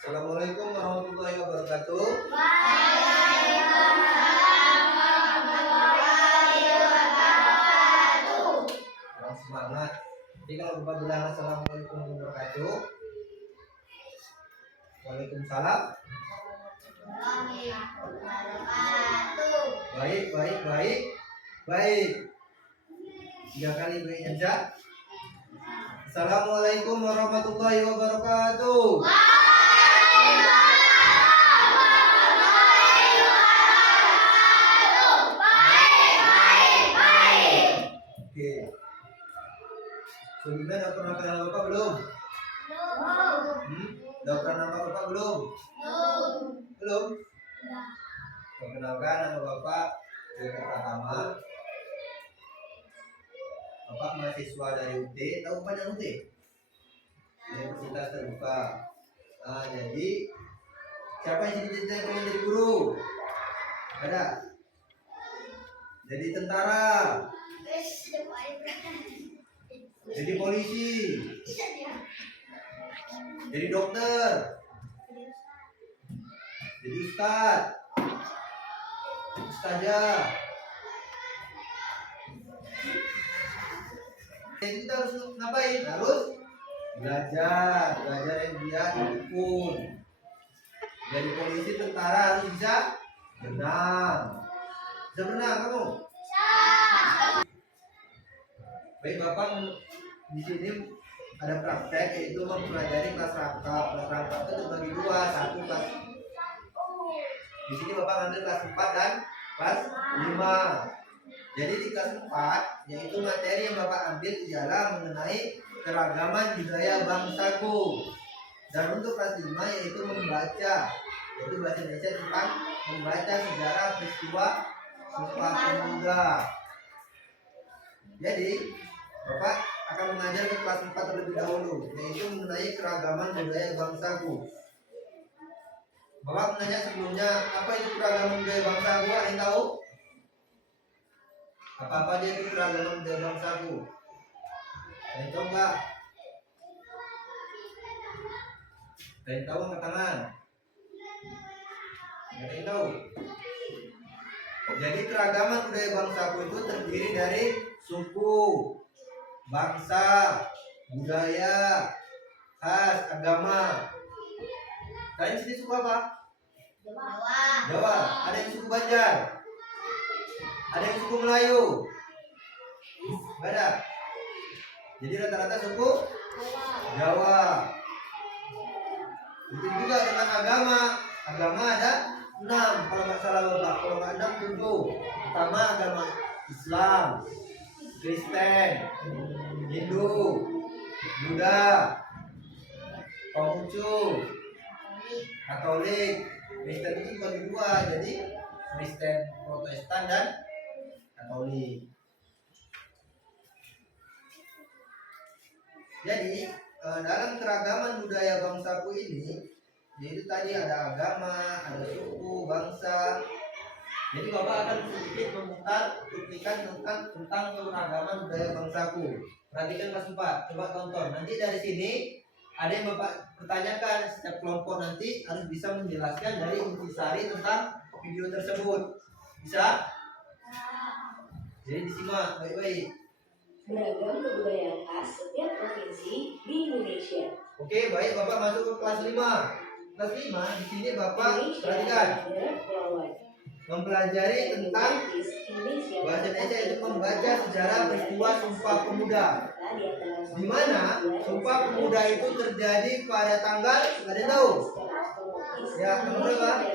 Assalamualaikum warahmatullahi wabarakatuh. Kurang semangat. Jadi kalau Bapak bilang Assalamualaikum warahmatullahi wabarakatuh, Waalaikumsalam. Baik. 3 kali baik aja. Assalamualaikum warahmatullahi wabarakatuh. Oke. Sebelumnya udah pernah kenal Bapak belum? Udah pernah nama Bapak belum? Belum? Perkenalkan nama Bapak Dewi Pratama. Bapak mahasiswa dari UT. Tahu banyak UT? Universitas Terbuka. Nah, jadi siapa yang cita-cita pengen jadi guru? Ada? Jadi tentara. Jadi polisi. Jadi dokter. Jadi ustazah. Jadi kita harus ngapain? Harus belajar yang giat, tekun. Jadi polisi, tentara harus bisa berenang. Bisa berenang kamu? Baik, Bapak di sini ada praktek, yaitu mempelajari kelas rangkap. Kelas rangkap itu terbagi dua, satu kelas. Di sini Bapak ngambil kelas 4 dan kelas 5. Jadi di kelas 4, yaitu materi yang Bapak ambil ialah mengenai keragaman budaya bangsaku. Dan untuk kelas 5 yaitu membaca, yaitu bahasa Indonesia tentang membaca sejarah peristiwa Sumpah Pemuda. Jadi Bapak akan mengajar ke kelas 4 terlebih dahulu, yaitu mengenai keragaman budaya bangsaku. Bapak menanya sebelumnya, apa itu keragaman budaya bangsaku? Ada yang tahu? Apa aja itu keragaman budaya bangsaku? Ada yang tahu nggak? Ada yang tahu angkat tangan? Ada yang tahu? Jadi keragaman budaya bangsaku itu terdiri dari suku, bangsa, budaya, khas, agama. Kalian sini suku apa? Jawa. Ada yang suku Banjar? Ada yang suku Melayu? Nggak ada. Jadi rata-rata suku Jawa. Itu juga tentang agama. Agama ada 6 kalau nggak salah Bapak. Kalau nggak 6, 7. Pertama agama Islam, Kristen, Hindu, Buddha, Konghucu, Katolik. Kristen itu bagi dua, jadi Kristen Protestan dan Katolik. Jadi dalam keragaman budaya bangsaku ini, yaitu tadi ada agama, ada suku, bangsa. Jadi Bapak akan sedikit memutar cuplikan tentang keragaman budaya bangsaku. Perhatikan kelas 4, coba tonton. Nanti dari sini ada yang Bapak pertanyakan, setiap kelompok nanti harus bisa menjelaskan dari intisari tentang video tersebut. Bisa? Jadi disimak baik-baik. Beragam kebudayaan khas setiap provinsi di Indonesia. Oke, baik, Bapak masuk ke kelas 5. Kelas 5 di sini Bapak perhatikan. Mempelajari tentang bahasa Indonesia itu membaca sejarah peristiwa Sumpah Pemuda. Di mana Sumpah Pemuda itu terjadi pada tanggal, ada yang tahu? Ya, tanggal berapa?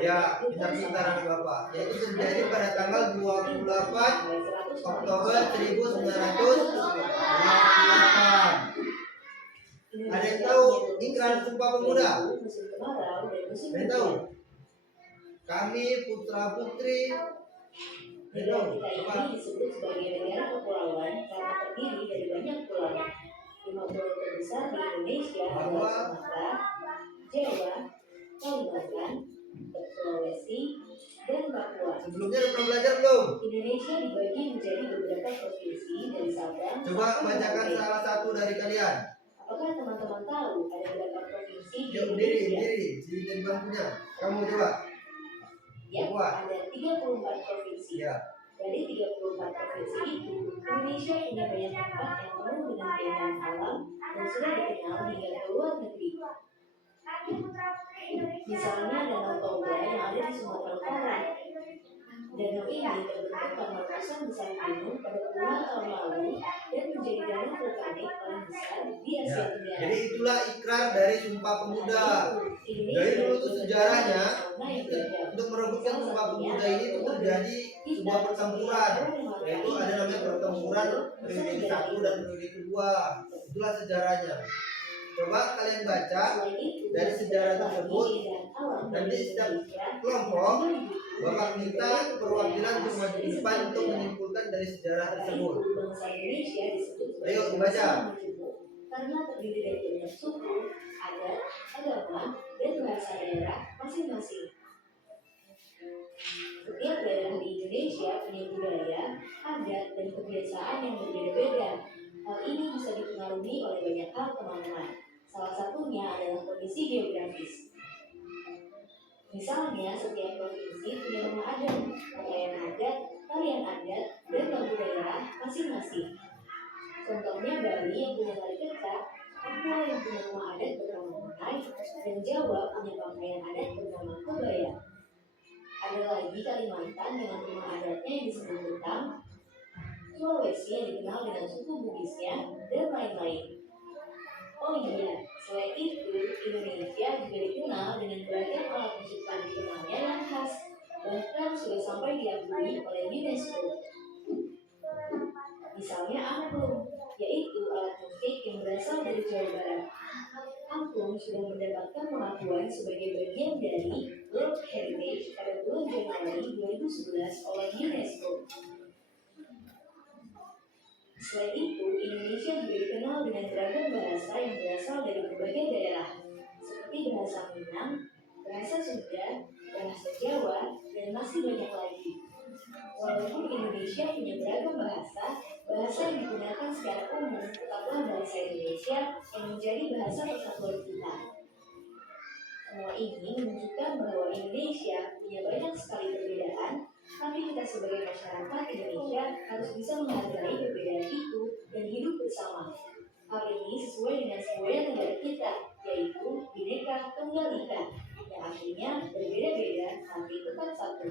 Ya, pintar-pintar nih Bapak. Yaitu terjadi pada tanggal 28 Oktober 1928. Ada yang tahu ikrar Sumpah Pemuda? Ada yang tahu? Kami putra putri. Negara kita ini disebut sebagai negara kepulauan karena terdiri dari banyak pulau. 5 pulau terbesar di Indonesia adalah Sumatera, Jawa, Kalimantan, Sulawesi, dan Papua. Sebelumnya udah pernah belajar belum? Indonesia dibagi menjadi beberapa provinsi dari Sabang. Coba bacakan salah satu dari kalian. Apakah teman-teman tahu ada berapa provinsi di Yuk, berdiri, Indonesia? berdiri. Sini dari bangkunya. Kamu coba. Ya, ada 34 provinsi. Iya. Dari 34 provinsi itu, Indonesia punya banyak tempat yang penuh dengan keindahan alam dan sudah dikenal hingga ke luar negeri. Misalnya Danau Toba yang ada di Sumatera Utara. Danau ini terbentuk karena letusan besar gunung pada puluhan tahun lalu dan menjadi danau vulkanik paling besar di Asia Ya. Tenggara. Jadi itulah ikrar dari Sumpah Pemuda. Dari dulu tuh sejarahnya untuk merebutkan Sumpah Pemuda ini tuh terjadi sebuah pertempuran, yaitu ada namanya pertempuran periode 1 dan periode kedua. Itulah sejarahnya. Coba kalian baca dari sejarah tersebut. Nanti setiap kelompok Bapak minta perwakilan untuk maju di depan untuk menyimpulkan dari sejarah tersebut. Ayo dibaca. Karena terdiri dari banyak suku, adat, agama, dan bahasa daerah masing-masing. Setiap daerah di Indonesia punya budaya, adat, dan kebiasaan yang berbeda-beda. Hal ini bisa dipengaruhi oleh banyak hal, teman-teman. Salah satunya adalah kondisi geografis. Misalnya, setiap provinsi punya rumah adat, pakaian adat, tarian adat, dan lagu daerah masing-masing. Contohnya Bali yang punya tari kecak, Papua yang punya rumah adat bernama Menai, dan Jawa punya pakaian adat bernama kebaya. Ada lagi Kalimantan dengan rumah adatnya yang disebut Betang, Sulawesi yang dikenal dengan suku Bugisnya, dan lain-lain. Oh iya, selain itu, Indonesia juga dikenal dengan beragam alat musik tradisionalnya yang khas, bahkan sudah sampai diakui oleh UNESCO. Misalnya angklung, yaitu alat musik yang berasal dari Jawa Barat. Angklung sudah mendapatkan pengakuan sebagai bagian dari World Heritage pada bulan Januari 2011 oleh UNESCO. Selain itu, Indonesia juga dikenal dengan beragam bahasa yang berasal dari berbagai daerah, seperti bahasa Minang, bahasa Sunda, bahasa Jawa, dan masih banyak lagi. Walaupun Indonesia punya beragam bahasa, bahasa yang digunakan secara umum tetaplah bahasa Indonesia yang menjadi bahasa persatuan kita. Semua ini menunjukkan bahwa Indonesia punya banyak sekali perbedaan, tapi kita sebagai masyarakat Indonesia harus bisa menghargai perbedaan itu dan hidup bersama. Hal ini sesuai dengan semboyan negara kita, yaitu Bhinneka Tunggal Ika, yang artinya berbeda-beda tapi tetap satu.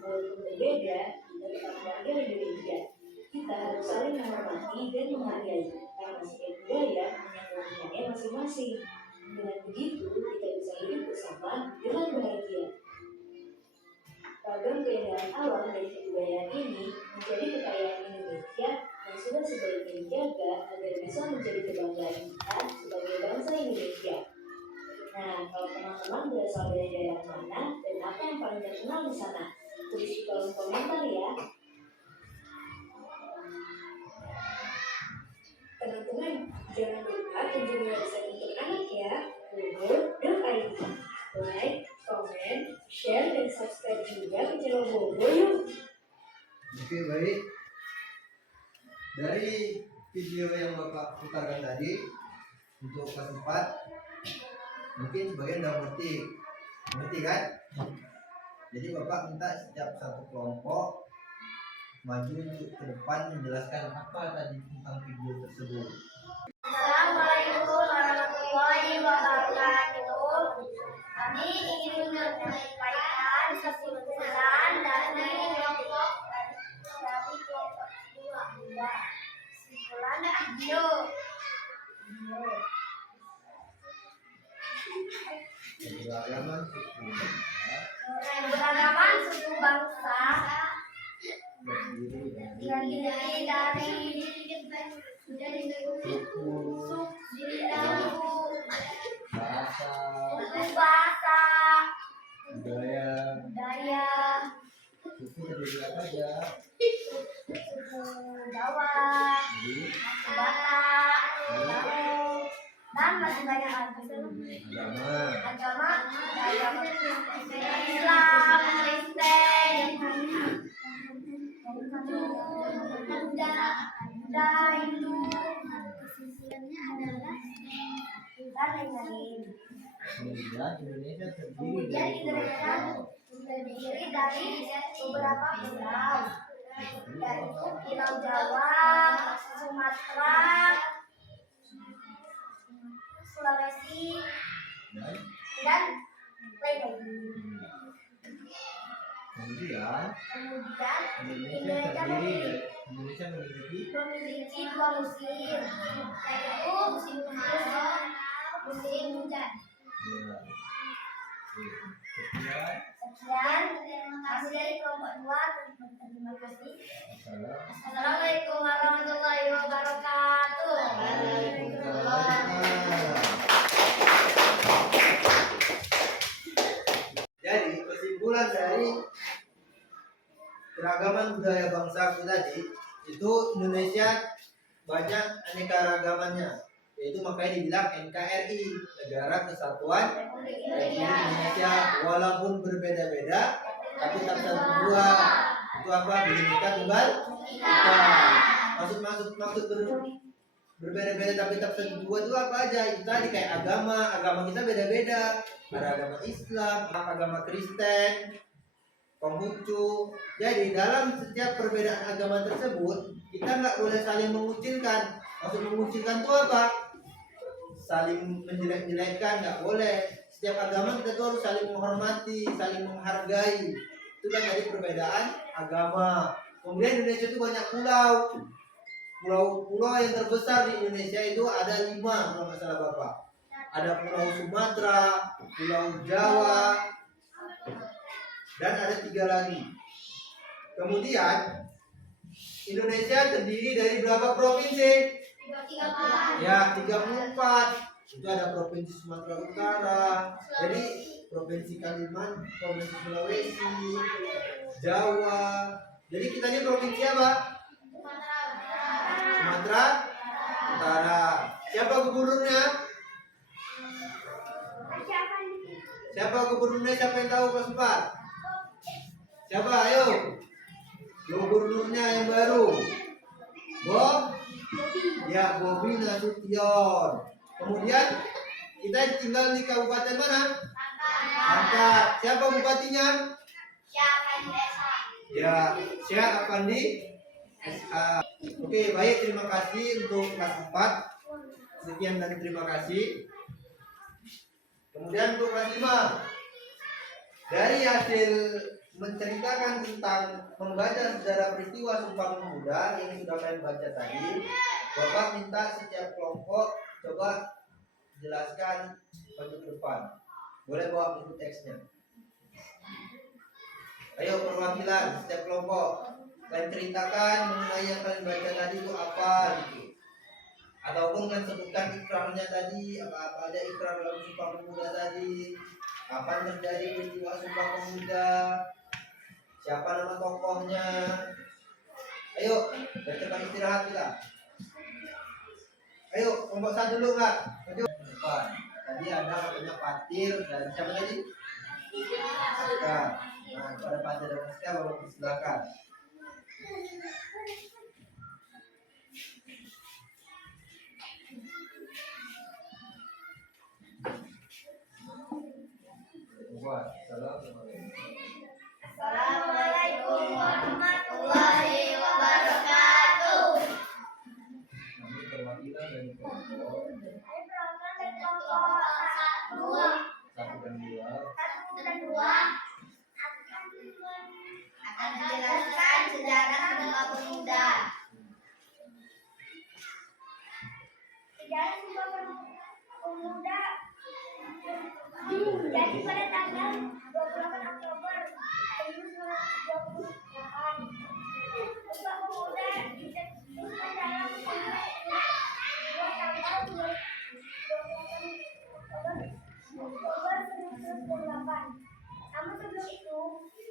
Walaupun berbeda, kita tetap warga Indonesia. Kita harus saling menghormati dan menghargai, karena setiap budaya punya keunikannya masing-masing. Dengan begitu, kita bisa hidup bersama dengan bahagia. Ragam keindahan alam dari kebudayaan ini menjadi kekayaan Indonesia yang sudah sebaiknya dijaga agar bisa menjadi kebanggaan kita sebagai bangsa Indonesia. Nah, kalau teman-teman berasal dari daerah mana dan apa yang paling terkenal di sana, tulis di kolom komentar ya. Teman-teman, jangan lupa kunjungi website untuk anak ya, bobo.id. Like, comment, share, dan subscribe juga ke channel Bobo yuk. Oke, baik. Dari video yang Bapak putarkan tadi untuk kelas 4, mungkin sebagian udah ngerti kan? Jadi Bapak minta setiap satu kelompok maju untuk ke depan menjelaskan apa tadi tentang video tersebut. Assalamualaikum warahmatullahi wabarakatuh. Kami ingin menyampaikan kesimpulan dari kelompok 2. Kesimpulan video. Keberagaman suku bangsa terdiri dari suku, bahasa, budaya, Suku terdiri apa aja? suku Jawa, Batak, Laos, dan masih banyak lagi. Agama Islam, Kristen, Buddha, Hindu. dan lain-lain. Kemudian Indonesia terdiri Kemudian dari Indonesia terdiri dari beberapa pulau, yaitu Pulau Jawa, Sumatera, Sulawesi, dan lain-lain. Kemudian Kemudian Indonesia memiliki memiliki dua musim, yaitu musim kemarau, musim hujan. ya, sekian. Sekian, terima kasih dari kelompok 2. Terima kasih. Salam. Assalamualaikum warahmatullahi wabarakatuh. Jadi kesimpulan dari keragaman budaya bangsaku tadi itu Indonesia banyak aneka ragamannya, yaitu makanya dibilang NKRI, Negara Kesatuan Republik Indonesia, walaupun berbeda-beda tapi tetap satu dua. Itu apa? Bhinneka Tunggal Ika. Maksud berbeda-beda tapi tetap satu dua itu apa aja? Itu tadi kayak agama kita beda-beda. Ada agama Islam, agama Kristen, Konghucu. Jadi dalam setiap perbedaan agama tersebut kita nggak boleh saling mengucilkan. Maksud mengucilkan itu apa? Saling menjelek-jelekkan nggak boleh. Setiap agama kita tuh harus saling menghormati, saling menghargai. Itu kan dari perbedaan agama. Kemudian Indonesia itu banyak pulau. Pulau yang terbesar di Indonesia itu ada 5 kalau nggak salah Bapak. Ada Pulau Sumatera, Pulau Jawa, dan ada 3 lagi. Kemudian Indonesia terdiri dari berapa provinsi? 34. Ya, 34. Itu ada Provinsi Sumatera Utara, jadi Provinsi Kalimantan, Provinsi Sulawesi, Jawa. Jadi kita ini provinsi apa? Sumatera Utara. Siapa gubernurnya? Siapa gubernurnya? Siapa yang tahu kelas 4? Siapa? Ayo. Gubernurnya yang baru. Ya, Bobi Nasution. Kemudian kita tinggal di kabupaten mana? Angkat. Siapa bupatinya? Ya, Syekh Afandi SH. Oke, baik, terima kasih untuk kelas 4. Sekian dan terima kasih. Kemudian untuk kelas 5. Dari hasil menceritakan tentang membaca sejarah peristiwa Sumpah Pemuda yang sudah kalian baca tadi, Bapak minta setiap kelompok coba jelaskan maju ke depan. Boleh bawa buku teksnya. Ayo perwakilan setiap kelompok, kalian ceritakan mengenai yang kalian baca tadi itu apa gitu. Ataupun kalian sebutkan ikrarnya tadi, apa aja ikrar dalam Sumpah Pemuda tadi. Kapan terjadi peristiwa Sumpah Pemuda? Siapa nama tokohnya? Ayo, biar cepat istirahat kita. Ayo, kelompok 1 dulu Kak. Maju. Depan. Tadi ada katanya Patir dan siapa tadi? Nah, pada Patir dan Aska baru silakan. Buat Assalamualaikum warahmatullahi wabarakatuh. Kami perwakilan dari kelompok Satu 1 dan 2 dan 2 akan menjelaskan sejarah Sumpah Pemuda. Sejarah Sumpah Pemuda jadi pada tanggal 28 Oktober 1928. Sumpah Pemuda dicetuskan dalam tanggal 28 Oktober 1928. Namun sebelum itu,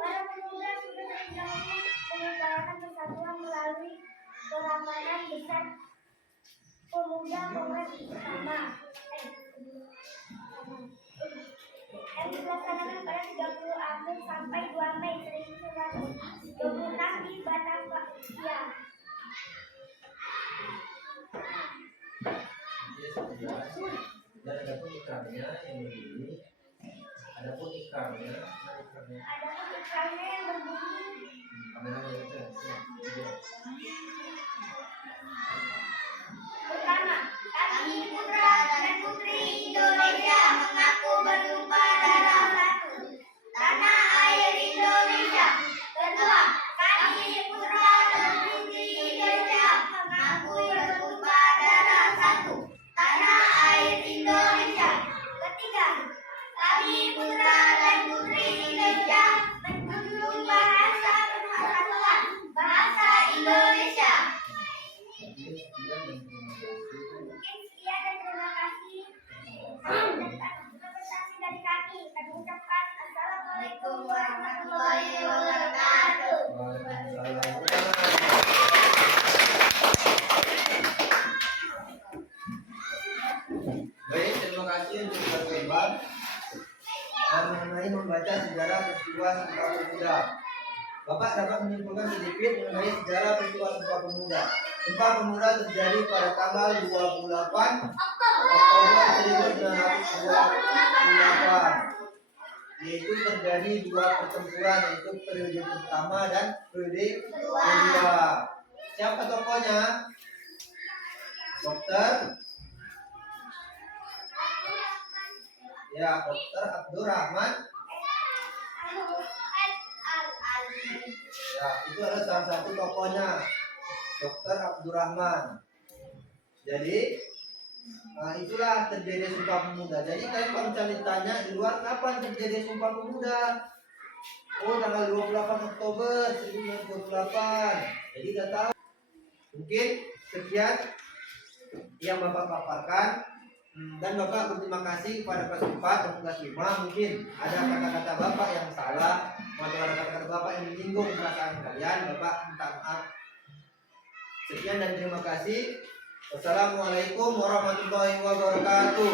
para pemuda sudah terlebih dahulu mengupayakan persatuan melalui peramanan besar pemuda Kongres Pertama yang dilaksanakan pada 30 April sampai 2 Mei 1926 di Batavia. Dan ada pun ikrarnya yang begini. Ada pun ikrarnya, Ada ikannya yang berbunyi. Kameranya itu. Pertama, kami putra dan putri Indonesia mengaku bertumpah darah satu, tanah air Indonesia. Kedua, kami putra dan putri Indonesia mengaku bertumpah darah satu, tanah air Indonesia. Ketiga, kami putra dan putri Indonesia menjunjung bahasa persatuan, bahasa Indonesia. Mungkin sekian dan terima kasih. Representasi dari kami. Kami ucapkan Assalamualaikum warahmatullahi wabarakatuh. Baik, terima kasih untuk Bapak mengenai membaca sejarah peristiwa Sumpah Pemuda. Bapak dapat menyimpulkan sedikit mengenai sejarah peristiwa Sumpah Pemuda. Sumpah Pemuda terjadi pada tanggal 28 Oktober 1928. Yaitu terjadi dua pertempuran, yaitu periode pertama dan periode kedua. Siapa tokohnya? Dokter Abdurrahman. Ya, itu adalah salah satu tokohnya, Dokter Abdurrahman. Jadi itulah terjadi Sumpah Pemuda. Jadi kalian kalau misalnya ditanya di luar kapan terjadi Sumpah Pemuda, oh tanggal 28 Oktober 1928. Jadi udah tahu. Mungkin sekian yang Bapak paparkan. Dan Bapak berterima kasih kepada kelas 4 dan kelas 5. Mungkin ada kata-kata Bapak yang salah, atau ada kata-kata Bapak yang menyinggung perasaan kalian, Bapak minta maaf. Sekian dan terima kasih. Wassalamualaikum warahmatullahi wabarakatuh.